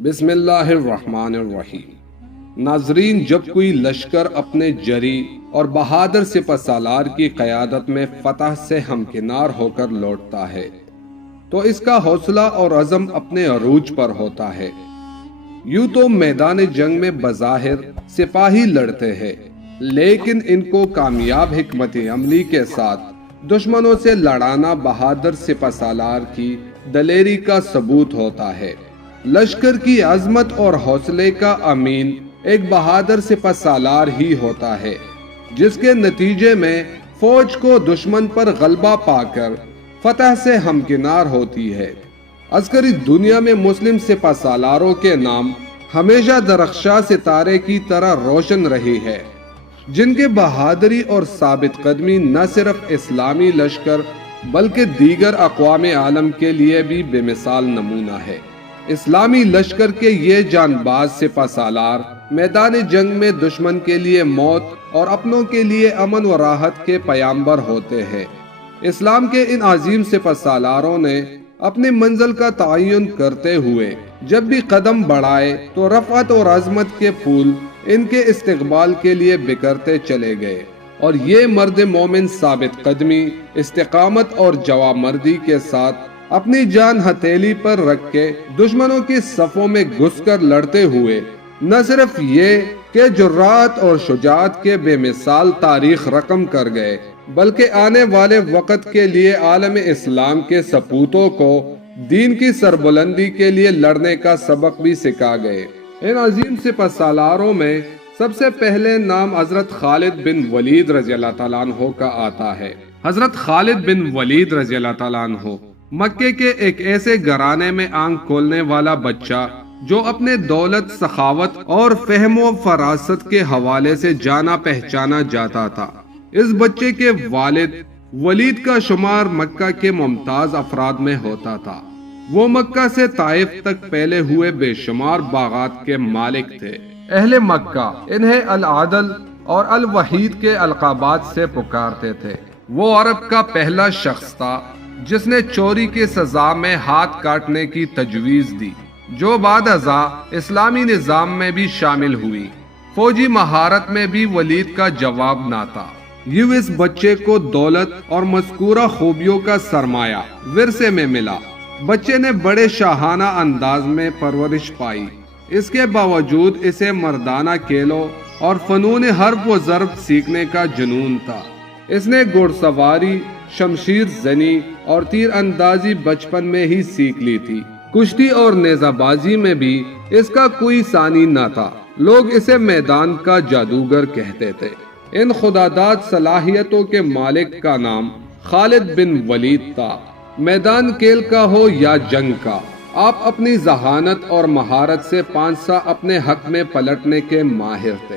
بسم اللہ الرحمن الرحیم۔ ناظرین، جب کوئی لشکر اپنے جری اور بہادر سپہ سالار کی قیادت میں فتح سے ہمکنار ہو کر لوٹتا ہے تو اس کا حوصلہ اور عزم اپنے عروج پر ہوتا ہے۔ یوں تو میدان جنگ میں بظاہر سپاہی لڑتے ہیں، لیکن ان کو کامیاب حکمت عملی کے ساتھ دشمنوں سے لڑانا بہادر سپہ سالار کی دلیری کا ثبوت ہوتا ہے۔ لشکر کی عظمت اور حوصلے کا امین ایک بہادر سپہ سالار ہی ہوتا ہے، جس کے نتیجے میں فوج کو دشمن پر غلبہ پا کر فتح سے ہمکنار ہوتی ہے۔ عسکری دنیا میں مسلم سپہ سالاروں کے نام ہمیشہ درخشاں ستارے کی طرح روشن رہی ہے، جن کے بہادری اور ثابت قدمی نہ صرف اسلامی لشکر بلکہ دیگر اقوام عالم کے لیے بھی بے مثال نمونہ ہے۔ اسلامی لشکر کے یہ جان باز سپہ سالار میدان جنگ میں دشمن کے لیے موت اور اپنوں کے لیے امن و راحت کے پیامبر ہوتے ہیں۔ اسلام کے ان عظیم سپہ سالاروں نے اپنی منزل کا تعین کرتے ہوئے جب بھی قدم بڑھائے تو رفعت اور عظمت کے پھول ان کے استقبال کے لیے بکھرتے چلے گئے، اور یہ مرد مومن ثابت قدمی، استقامت اور جوامردی کے ساتھ اپنی جان ہتھیلی پر رکھ کے دشمنوں کی صفوں میں گھس کر لڑتے ہوئے نہ صرف یہ کہ جرات اور شجاعت کے بے مثال تاریخ رقم کر گئے، بلکہ آنے والے وقت کے لیے عالم اسلام کے سپوتوں کو دین کی سربلندی کے لیے لڑنے کا سبق بھی سکھا گئے۔ ان عظیم سپہ سالاروں میں سب سے پہلے نام حضرت خالد بن ولید رضی اللہ تعالیٰ عنہ کا آتا ہے۔ حضرت خالد بن ولید رضی اللہ تعالیٰ عنہ مکے کے ایک ایسے گھرانے میں آنکھ کھولنے والا بچہ جو اپنے دولت، سخاوت اور فہم و فراست کے حوالے سے جانا پہچانا جاتا تھا۔ اس بچے کے والد ولید کا شمار مکہ کے ممتاز افراد میں ہوتا تھا۔ وہ مکہ سے طائف تک پھیلے ہوئے بے شمار باغات کے مالک تھے۔ اہل مکہ انہیں العادل اور الوحید کے القابات سے پکارتے تھے۔ وہ عرب کا پہلا شخص تھا جس نے چوری کی سزا میں ہاتھ کاٹنے کی تجویز دی، جو بعد ازاں اسلامی نظام میں بھی شامل ہوئی۔ فوجی مہارت میں بھی ولید کا جواب نہ تھا۔ یوں اس بچے کو دولت اور مذکورہ خوبیوں کا سرمایہ ورثے میں ملا۔ بچے نے بڑے شاہانہ انداز میں پرورش پائی، اس کے باوجود اسے مردانہ کھیلوں اور فنون حرب و ضرب سیکھنے کا جنون تھا۔ اس نے گھڑ سواری، شمشیر زنی اور تیر اندازی بچپن میں ہی سیکھ لی تھی۔ کشتی اور نیزہ بازی میں بھی اس کا کوئی ثانی نہ تھا۔ لوگ اسے میدان کا جادوگر کہتے تھے۔ ان خداداد صلاحیتوں کے مالک کا نام خالد بن ولید تھا۔ میدان کھیل کا ہو یا جنگ کا، آپ اپنی ذہانت اور مہارت سے پانسا اپنے حق میں پلٹنے کے ماہر تھے۔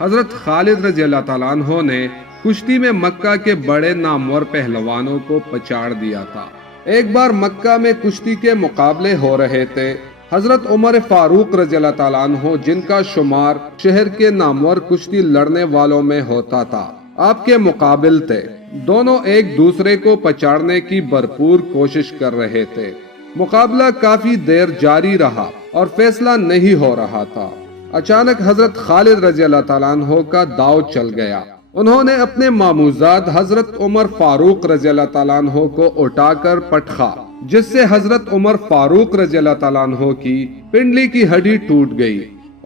حضرت خالد رضی اللہ تعالیٰ عنہ نے کشتی میں مکہ کے بڑے نامور پہلوانوں کو پچاڑ دیا تھا۔ ایک بار مکہ میں کشتی کے مقابلے ہو رہے تھے۔ حضرت عمر فاروق رضی اللہ تعالیٰ عنہ، جن کا شمار شہر کے نامور کشتی لڑنے والوں میں ہوتا تھا، آپ کے مقابل تھے۔ دونوں ایک دوسرے کو پچاڑنے کی بھرپور کوشش کر رہے تھے۔ مقابلہ کافی دیر جاری رہا اور فیصلہ نہیں ہو رہا تھا۔ اچانک حضرت خالد رضی اللہ تعالیٰ عنہ کا داؤ چل گیا۔ انہوں نے اپنے ماموزاد حضرت عمر فاروق رضی اللہ تعالیٰ عنہ کو اٹھا کر پٹخا، جس سے حضرت عمر فاروق رضی اللہ تعالیٰ عنہ کی پنڈلی کی ہڈی ٹوٹ گئی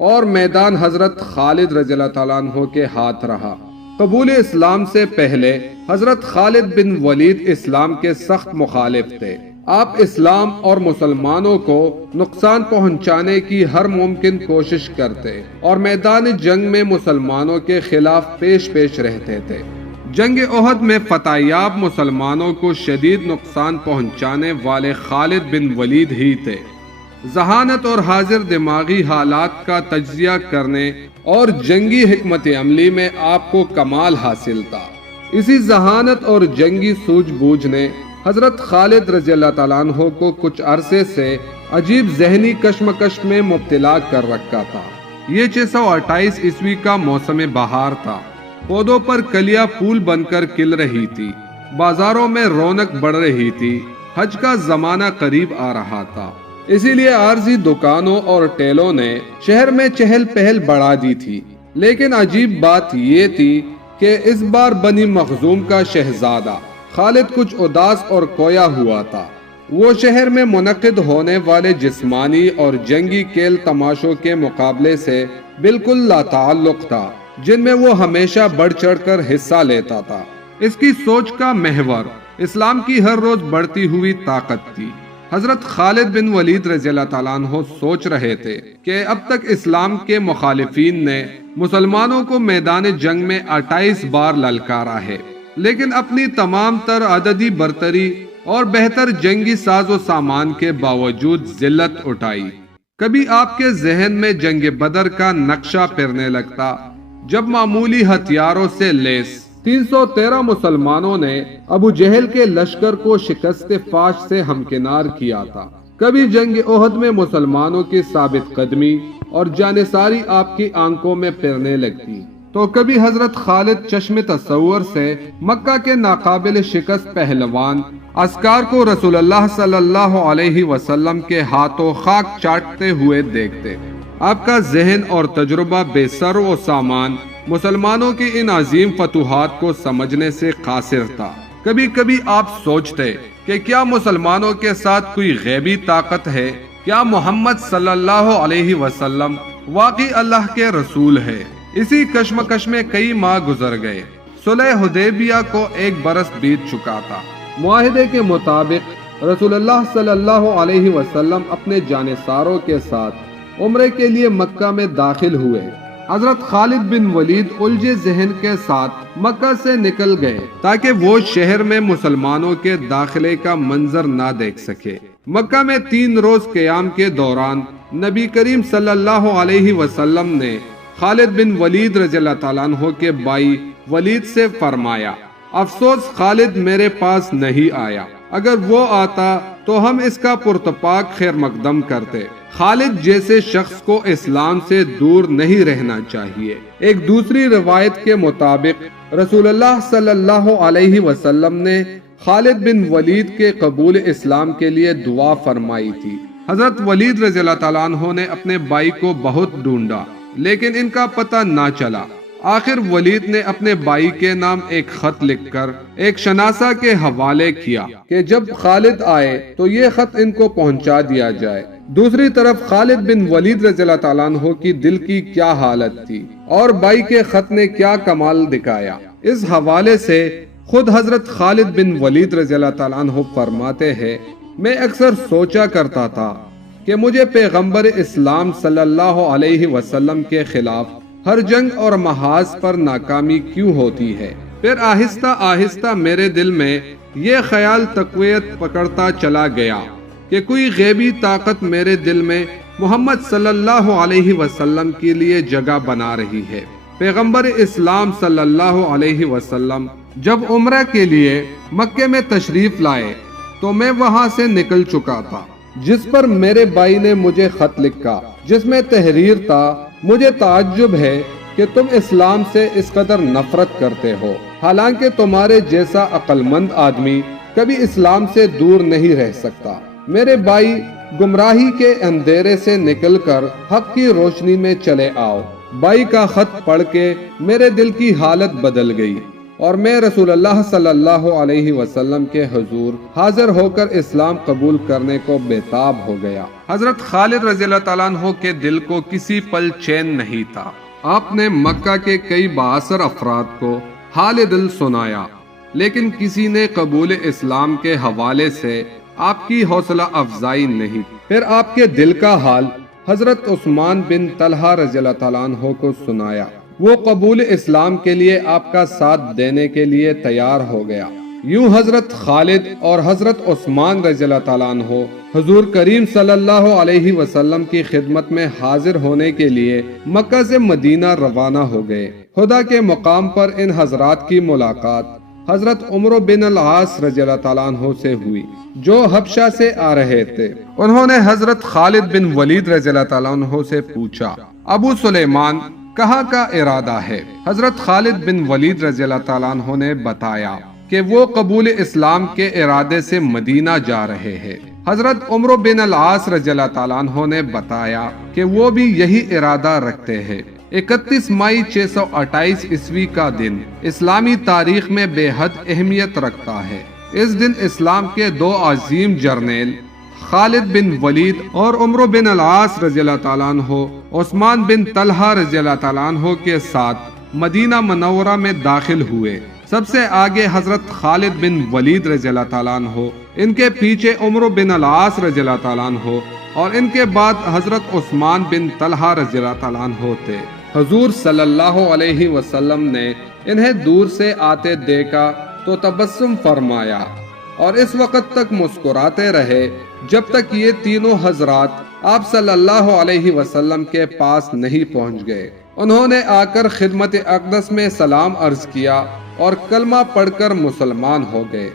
اور میدان حضرت خالد رضی اللہ تعالیٰ عنہ کے ہاتھ رہا۔ قبول اسلام سے پہلے حضرت خالد بن ولید اسلام کے سخت مخالف تھے۔ آپ اسلام اور مسلمانوں کو نقصان پہنچانے کی ہر ممکن کوشش کرتے اور میدان جنگ میں مسلمانوں کے خلاف پیش رہتے تھے۔ جنگ احد میں فتح یاب مسلمانوں کو شدید نقصان پہنچانے والے خالد بن ولید ہی تھے۔ ذہانت اور حاضر دماغی حالات کا تجزیہ کرنے اور جنگی حکمت عملی میں آپ کو کمال حاصل تھا۔ اسی ذہانت اور جنگی سوجھ بوجھ نے حضرت خالد رضی اللہ تعالیٰ عنہ کو کچھ عرصے سے عجیب ذہنی کشمکش میں مبتلا کر رکھا تھا۔ یہ 628 عیسوی کا موسم بہار تھا۔ پودوں پر کلیاں پھول بن کر کھل رہی تھی، بازاروں میں رونق بڑھ رہی تھی۔ حج کا زمانہ قریب آ رہا تھا۔ اسی لیے عارضی دکانوں اور ٹیلوں نے شہر میں چہل پہل بڑھا دی تھی۔ لیکن عجیب بات یہ تھی کہ اس بار بنی مخزوم کا شہزادہ خالد کچھ اداس اور کھویا ہوا تھا۔ وہ شہر میں منعقد ہونے والے جسمانی اور جنگی کھیل تماشوں کے مقابلے سے بالکل لا تعلق تھا، جن میں وہ ہمیشہ بڑھ چڑھ کر حصہ لیتا تھا۔ اس کی سوچ کا محور اسلام کی ہر روز بڑھتی ہوئی طاقت تھی۔ حضرت خالد بن ولید رضی اللہ تعالیٰ عنہ سوچ رہے تھے کہ اب تک اسلام کے مخالفین نے مسلمانوں کو میدان جنگ میں 28 بار للکارا ہے، لیکن اپنی تمام تر عددی برتری اور بہتر جنگی ساز و سامان کے باوجود ذلت اٹھائی۔ کبھی آپ کے ذہن میں جنگ بدر کا نقشہ پھرنے لگتا، جب معمولی ہتھیاروں سے لیس 313 مسلمانوں نے ابو جہل کے لشکر کو شکست فاش سے ہمکنار کیا تھا۔ کبھی جنگ احد میں مسلمانوں کی ثابت قدمی اور جانثاری آپ کی آنکھوں میں پھرنے لگتی، تو کبھی حضرت خالد چشم تصور سے مکہ کے ناقابل شکست پہلوان عسکر کو رسول اللہ صلی اللہ علیہ وسلم کے ہاتھوں خاک چاٹتے ہوئے دیکھتے۔ آپ کا ذہن اور تجربہ بے سر و سامان مسلمانوں کی ان عظیم فتوحات کو سمجھنے سے قاصر تھا۔ کبھی کبھی آپ سوچتے کہ کیا مسلمانوں کے ساتھ کوئی غیبی طاقت ہے؟ کیا محمد صلی اللہ علیہ وسلم واقعی اللہ کے رسول ہے؟ اسی کشمکش میں کئی ماہ گزر گئے۔ صلح حدیبیہ کو 1 برس بیت چکا تھا۔ معاہدے کے مطابق رسول اللہ صلی اللہ علیہ وسلم اپنے جانثاروں کے ساتھ عمرے کے لیے مکہ میں داخل ہوئے۔ حضرت خالد بن ولید الجھے ذہن کے ساتھ مکہ سے نکل گئے تاکہ وہ شہر میں مسلمانوں کے داخلے کا منظر نہ دیکھ سکے۔ مکہ میں 3 روز قیام کے دوران نبی کریم صلی اللہ علیہ وسلم نے خالد بن ولید رضی اللہ تعالیٰ عنہ کے بھائی ولید سے فرمایا، افسوس خالد میرے پاس نہیں آیا، اگر وہ آتا تو ہم اس کا پرتپاک خیر مقدم کرتے۔ خالد جیسے شخص کو اسلام سے دور نہیں رہنا چاہیے۔ ایک دوسری روایت کے مطابق رسول اللہ صلی اللہ علیہ وسلم نے خالد بن ولید کے قبول اسلام کے لیے دعا فرمائی تھی۔ حضرت ولید رضی اللہ تعالیٰ عنہ نے اپنے بھائی کو بہت ڈھونڈا، لیکن ان کا پتہ نہ چلا۔ آخر ولید نے اپنے بھائی کے نام ایک خط لکھ کر ایک شناسہ کے حوالے کیا کہ جب خالد آئے تو یہ خط ان کو پہنچا دیا جائے۔ دوسری طرف خالد بن ولید رضی اللہ تعالیٰ عنہ کی دل کی کیا حالت تھی اور بھائی کے خط نے کیا کمال دکھایا۔ اس حوالے سے خود حضرت خالد بن ولید رضی اللہ تعالیٰ عنہ فرماتے ہیں، میں اکثر سوچا کرتا تھا کہ مجھے پیغمبر اسلام صلی اللہ علیہ وسلم کے خلاف ہر جنگ اور محاذ پر ناکامی کیوں ہوتی ہے۔ پھر آہستہ آہستہ میرے دل میں یہ خیال تقویت پکڑتا چلا گیا کہ کوئی غیبی طاقت میرے دل میں محمد صلی اللہ علیہ وسلم کے لیے جگہ بنا رہی ہے۔ پیغمبر اسلام صلی اللہ علیہ وسلم جب عمرہ کے لیے مکے میں تشریف لائے تو میں وہاں سے نکل چکا تھا، جس پر میرے بھائی نے مجھے خط لکھا جس میں تحریر تھا، مجھے تعجب ہے کہ تم اسلام سے اس قدر نفرت کرتے ہو، حالانکہ تمہارے جیسا عقل مند آدمی کبھی اسلام سے دور نہیں رہ سکتا۔ میرے بھائی، گمراہی کے اندھیرے سے نکل کر حق کی روشنی میں چلے آؤ۔ بھائی کا خط پڑھ کے میرے دل کی حالت بدل گئی اور میں رسول اللہ صلی اللہ علیہ وسلم کے حضور حاضر ہو کر اسلام قبول کرنے کو بےتاب ہو گیا۔ حضرت خالد رضی اللہ تعالیٰ عنہ کے دل کو کسی پل چین نہیں تھا۔ آپ نے مکہ کے کئی بااثر افراد کو حال دل سنایا، لیکن کسی نے قبول اسلام کے حوالے سے آپ کی حوصلہ افزائی نہیں۔ پھر آپ کے دل کا حال حضرت عثمان بن طلحہ رضی اللہ تعالیٰ عنہ کو سنایا۔ وہ قبول اسلام کے لیے آپ کا ساتھ دینے کے لیے تیار ہو گیا۔ یوں حضرت خالد اور حضرت عثمان رضی اللہ تعالیٰ عنہ حضور کریم صلی اللہ علیہ وسلم کی خدمت میں حاضر ہونے کے لیے مکہ سے مدینہ روانہ ہو گئے۔ خدا کے مقام پر ان حضرات کی ملاقات حضرت عمر بن العاص رضی اللہ تعالیٰ عنہ سے ہوئی، جو حبشہ سے آ رہے تھے۔ انہوں نے حضرت خالد بن ولید رضی اللہ تعالیٰ عنہ سے پوچھا، ابو سلیمان کہاں کا ارادہ ہے؟ حضرت خالد بن ولید رضی اللہ تعالیٰ عنہ نے بتایا کہ وہ قبول اسلام کے ارادے سے مدینہ جا رہے ہیں۔ حضرت عمر بن العاص رضی اللہ تعالیٰ عنہ نے بتایا کہ وہ بھی یہی ارادہ رکھتے ہیں۔ 31 مئی 628 عیسوی کا دن اسلامی تاریخ میں بے حد اہمیت رکھتا ہے۔ اس دن اسلام کے دو عظیم جرنیل خالد بن ولید اور عمر بن العاص رضی اللہ تعالیٰ عنہ عثمان بن طلحہ رضی اللہ تعالیٰ عنہ کے ساتھ مدینہ منورہ میں داخل ہوئے۔ سب سے آگے حضرت خالد بن ولید رضی اللہ تعالیٰ عنہ، ان کے پیچھے عمر بن العاص رضی اللہ تعالیٰ عنہ اور ان کے بعد حضرت عثمان بن طلحہ رضی اللہ تعالیٰ عنہ تھے۔ حضور صلی اللہ علیہ وسلم نے انہیں دور سے آتے دیکھا تو تبسم فرمایا اور اس وقت تک مسکراتے رہے جب تک یہ تینوں حضرات آپ صلی اللہ علیہ وسلم کے پاس نہیں پہنچ گئے۔ انہوں نے آ کر خدمت اقدس میں سلام عرض کیا اور کلمہ پڑھ کر مسلمان ہو گئے۔